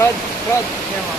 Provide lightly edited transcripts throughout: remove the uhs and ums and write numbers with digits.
Rod. Yan mo.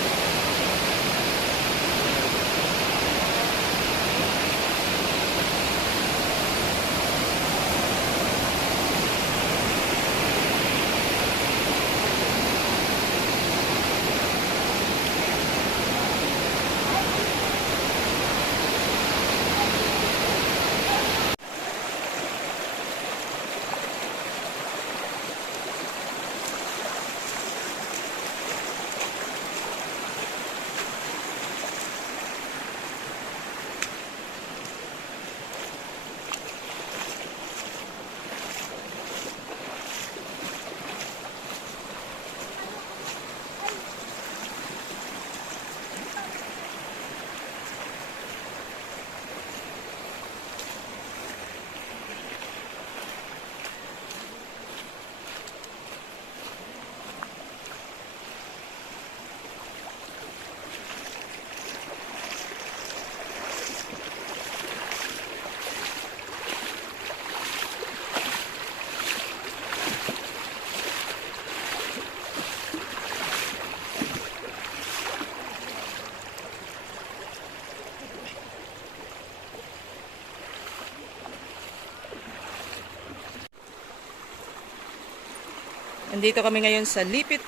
Nandito kami ngayon sa Lipit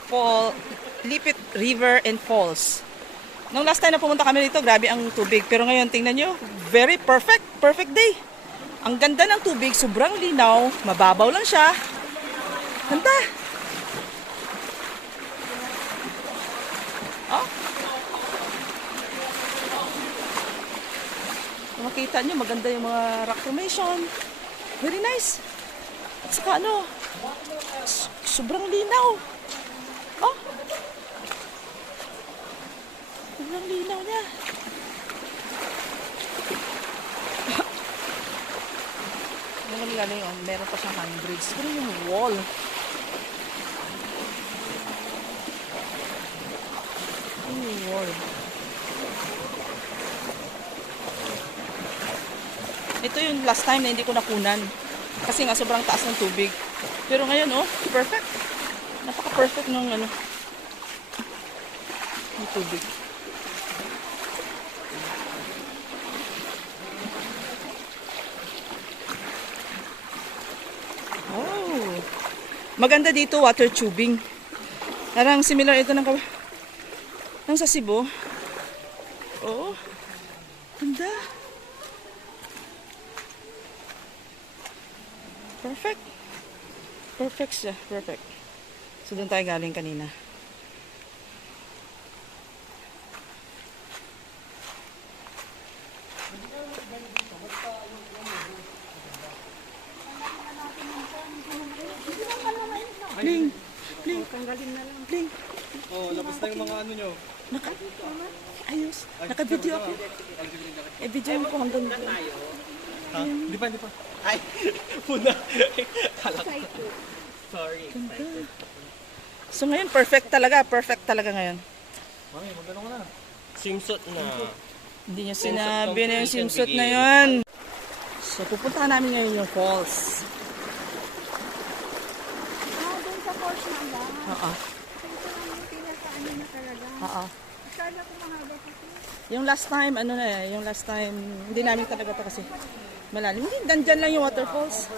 River and Falls. Nung last time na pumunta kami dito, grabe ang tubig. Pero ngayon, tingnan nyo, very perfect. Perfect day. Ang ganda ng tubig, sobrang linaw. Mababaw lang siya. Ganda. Oh. Makita nyo, maganda yung mga rock formation. Very nice. At saka ano, sobrang linaw. Oh. Sobrang linaw niya. Meron pa siyang handbridge. Pero yung wall. Yung wall. Ito yung last time na hindi ko nakunan. Kasi nga sobrang taas ng tubig. Pero ngayon, oh, perfect. Napaka-perfect ng ano, ng tubig. Oh. Maganda dito, water tubing. Parang similar ito ng sa Cebu. Oh. Ganda. Perfect. Perfect siya. Perfect. So, doon tayo galing kanina. Bling! Bling! Tanggalin na lang. Bling! Oh, labas na yung mga ano nyo. Ayos. Naka-video ako. Video mo ko hanggang dito. Ha? Hindi pa. Ay! Puna! Sorry. So ngayon, perfect talaga. Perfect talaga ngayon. Mami, magano ka na? Swimsuit na. Hindi niya sinabi na yung swimsuit na yun. So pupuntahan namin ngayon yung falls. Doon sa falls na ba? Oo. Ito lang yung pinakaano na talaga. Oo. Akala ko mahaba kasi. Yung last time, ano na eh, yung last time, hindi namin talaga to kasi malalim. Hindi, dandyan lang yung waterfalls.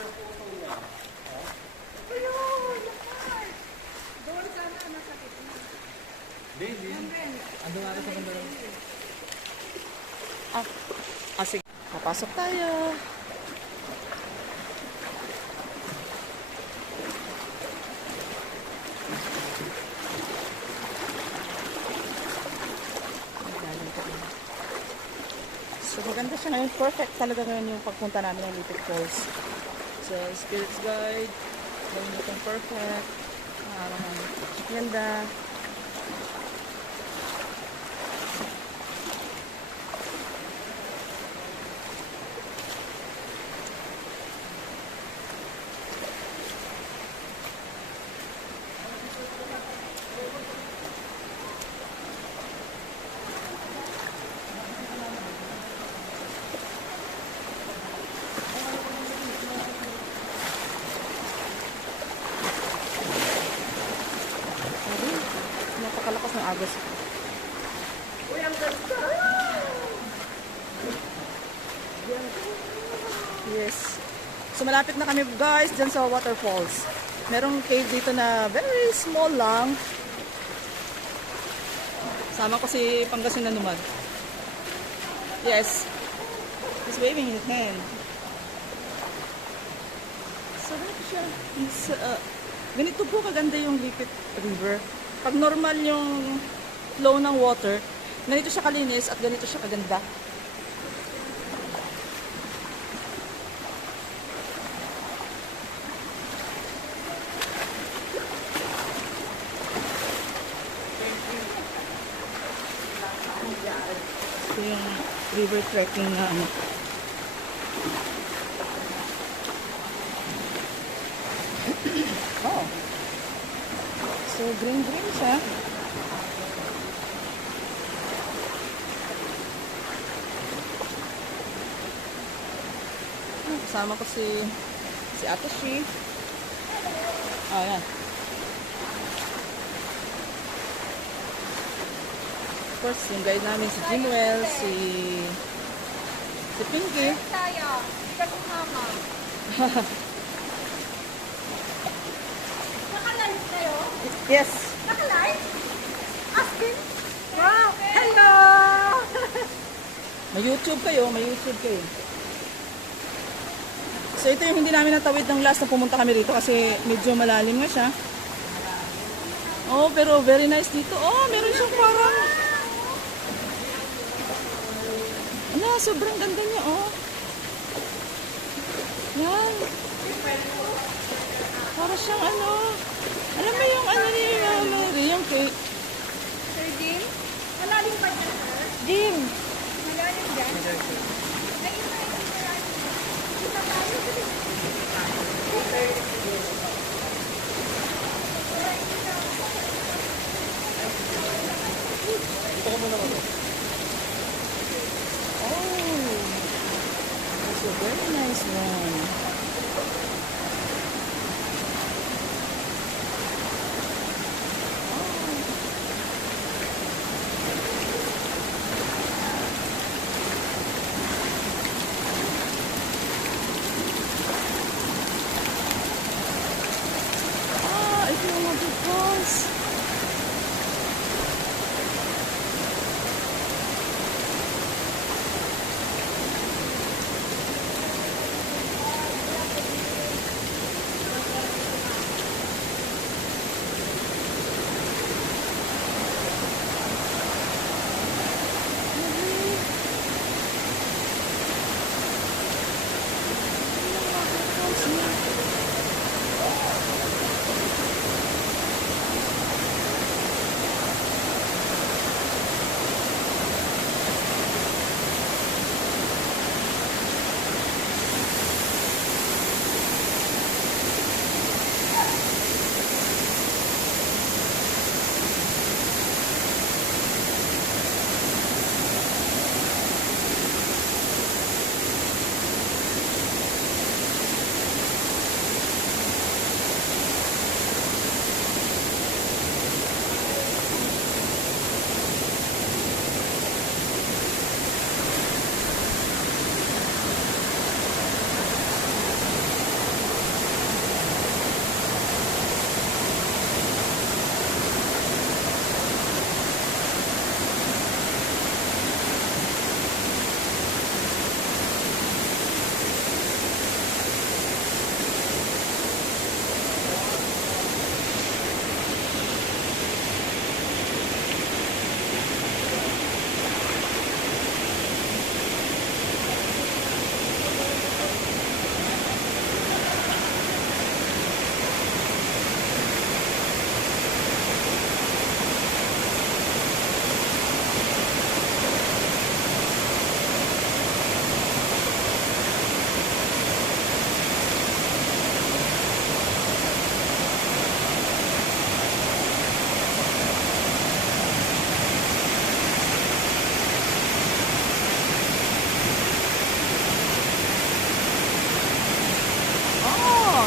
Doon sana masakit na. Hindi. Ando nga rin sa banda. Sige. Papasok tayo. So maganda siya ngayon. Perfect talaga ngayon yung pagpunta namin ng Lipit Falls. So Spirits Guide. Gawin itong perfect. Ganda. Napakalakas ng agos. Yes. So malapit na kami guys dyan sa waterfalls. Merong cave dito na very small lang. Sama ko si Pangasinan naman. Yes. He's waving his hand. So ganito siya. Ganito po kaganda yung Lipit River. Pag normal yung flow ng water, ganito siya kalinis at ganito siya kaganda. Ito yung river trekking na ano. Oh. So green siya. Kasama ko si Ate Shi. Oh, yan. Of course, yung guide namin si Jimwell, si Pinky. Tayo. Ikaw yung mama. Naka-live kayo? Yes. Naka-live? Asking? Wow! Hello! May YouTube kayo. So ito yung hindi namin natawid ng last na pumunta kami rito kasi medyo malalim nga siya. Oh, pero very nice dito. Oh, meron siyang parang ano, sobrang ganda niya, oh. Yan. Para siyang ano. Alam mo yung ano ni Mary, yung cake. Sir Jim? Malalim ba dyan, sir? Jim. Malalim dyan? Ay, isa. Isa tayo. Ito ka muna ako. Oh. That's a very nice one. Ito yung waterfalls.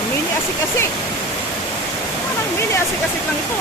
Mini asik-asik. Parang mini asik-asik lang ito.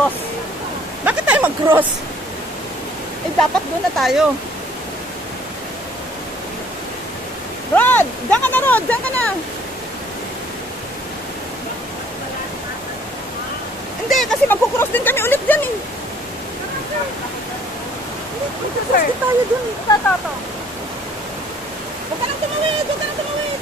mag-cross? Bakit tayo mag-cross? Eh, dapat doon na tayo. Rod! Diyan ka na, Rod! Diyan ka na! Hindi, kasi magkukross din kami ulit dyan eh. Magkukross din tayo dun, tatato. Huwag ka nang tumawid! Huwag ka nang tumawid!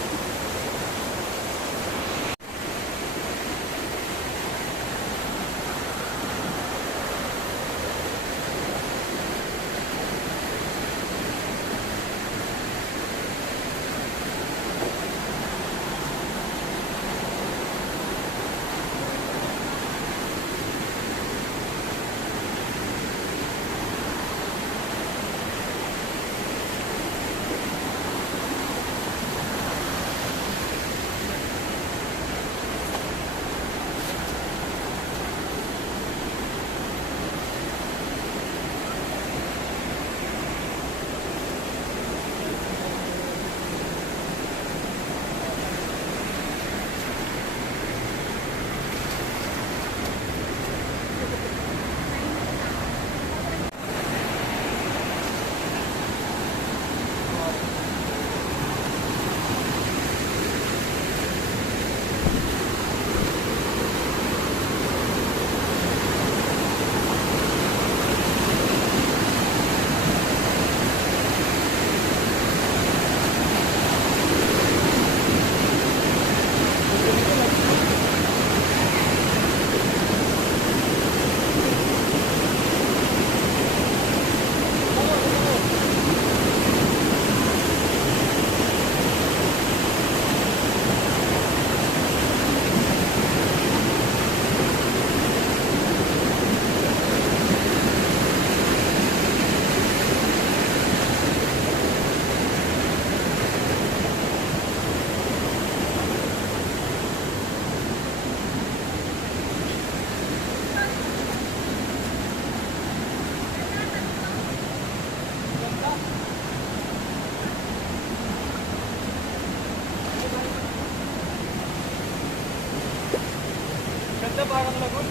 Ganda parang lagon.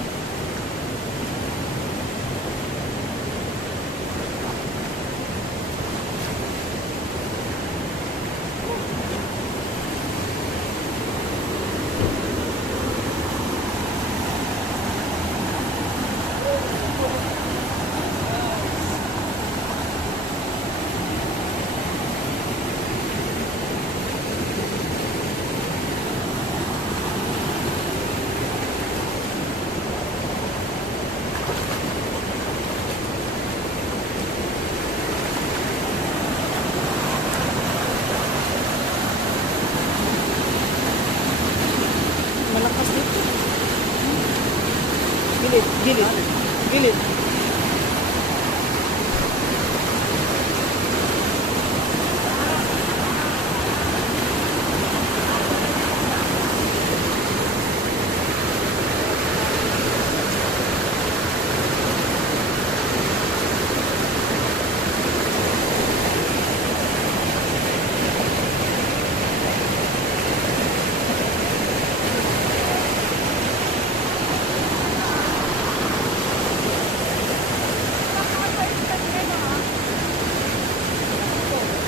Malakas dito. Gilid, gilid, gilid.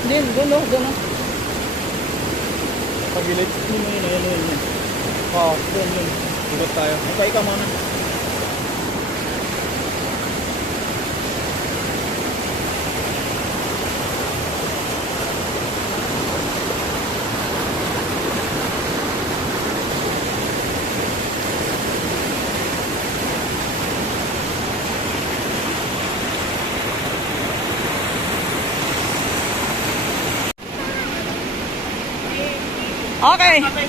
Din, doon, doon. Pagilid. Yun. Oo, yun. Ikot tayo. Ikaw muna. Okay. Grabe,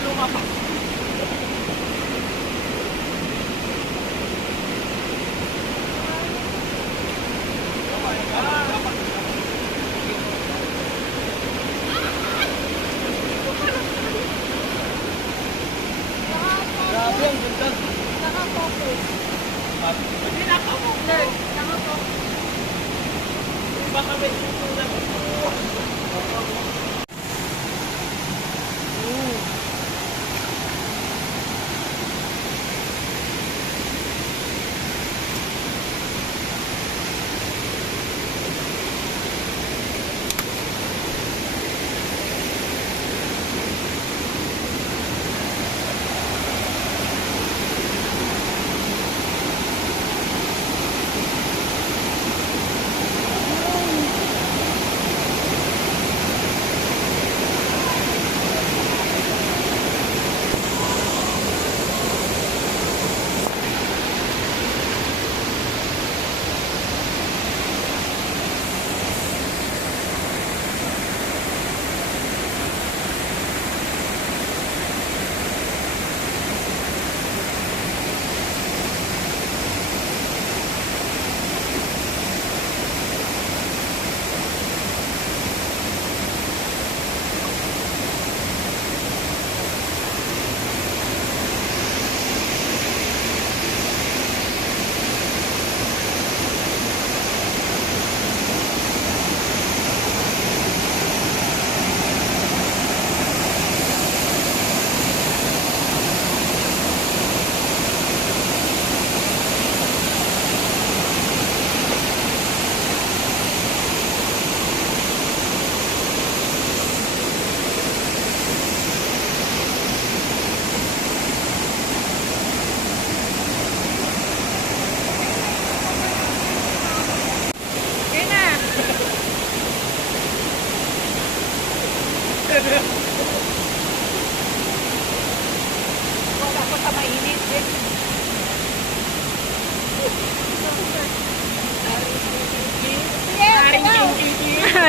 ang ganda. Naka-focus. Hindi naka-focus. Naka-focus. Baka may susunod.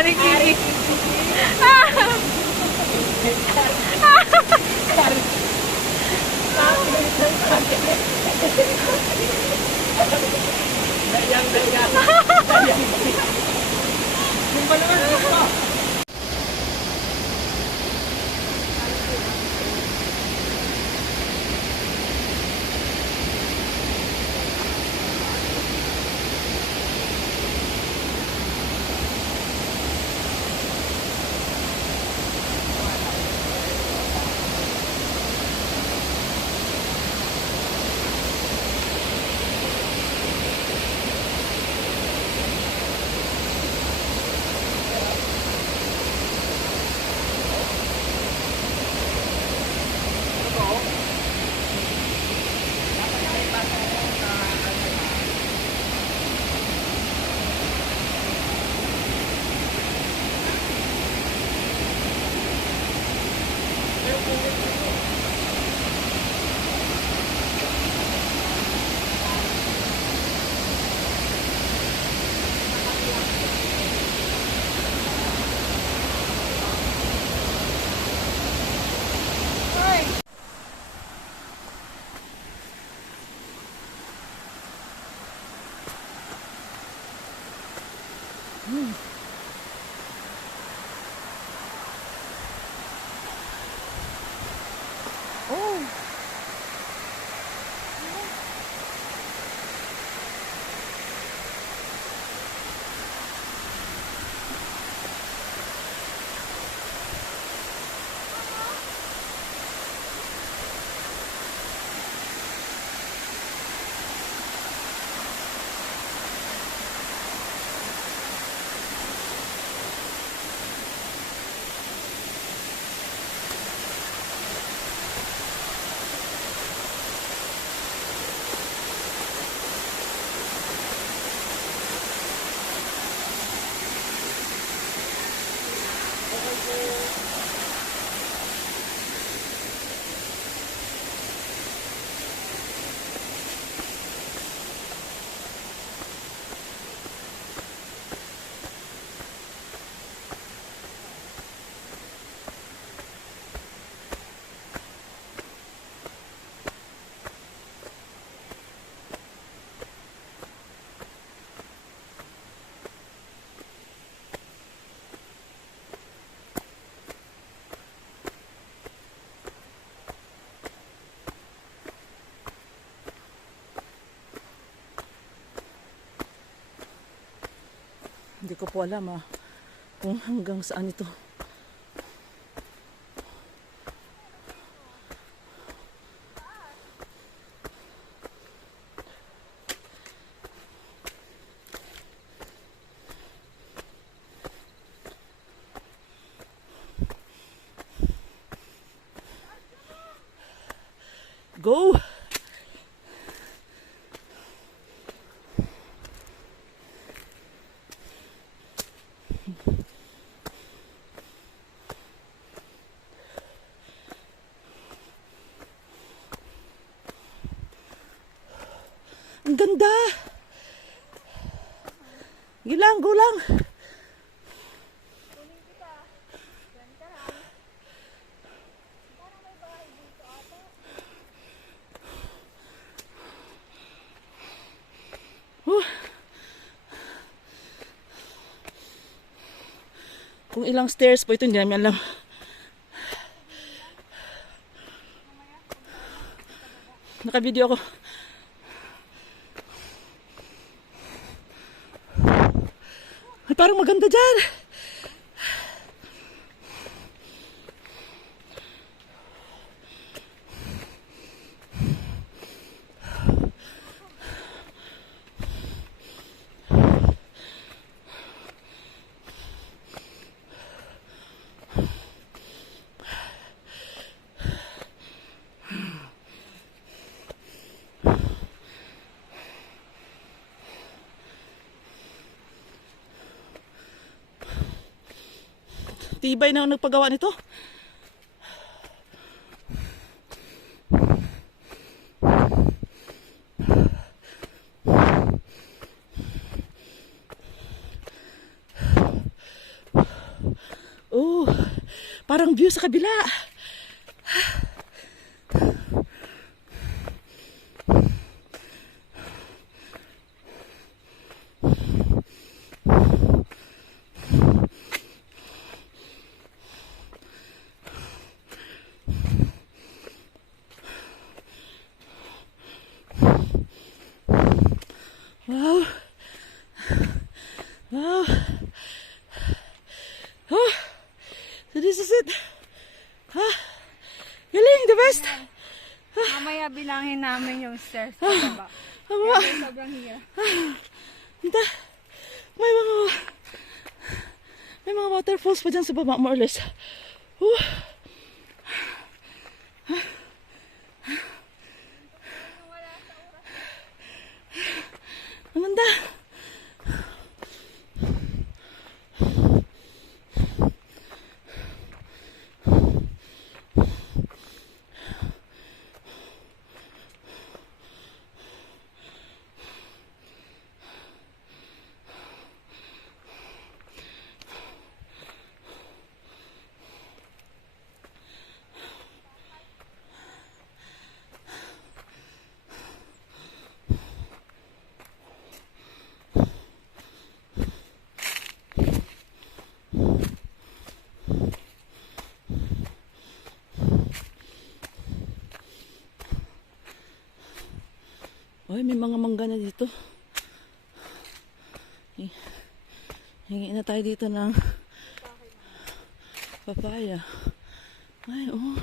Hari Kiki. Oh. Hindi ko po alam kung hanggang saan ito. Go! Ang ganda! Gilang, go lang! Kung ilang stairs po ito, hindi namin alam. Naka-video ako. Ay, parang maganda dyan. Tibay na ang nagpagawa nito. Parang view sa kabila. Wow. Wow. Oh. So this is it. Ah. Galing, the best. Mamaya bilangin namin yung stairs sa baba. Aba. Kasi sobrang hirap. Anta. May mga waterfalls pa dyan sa baba, more or less. Ang ganda. Ay, may mga mangga na dito. Hingi na tayo dito ng papaya. Ay, oh.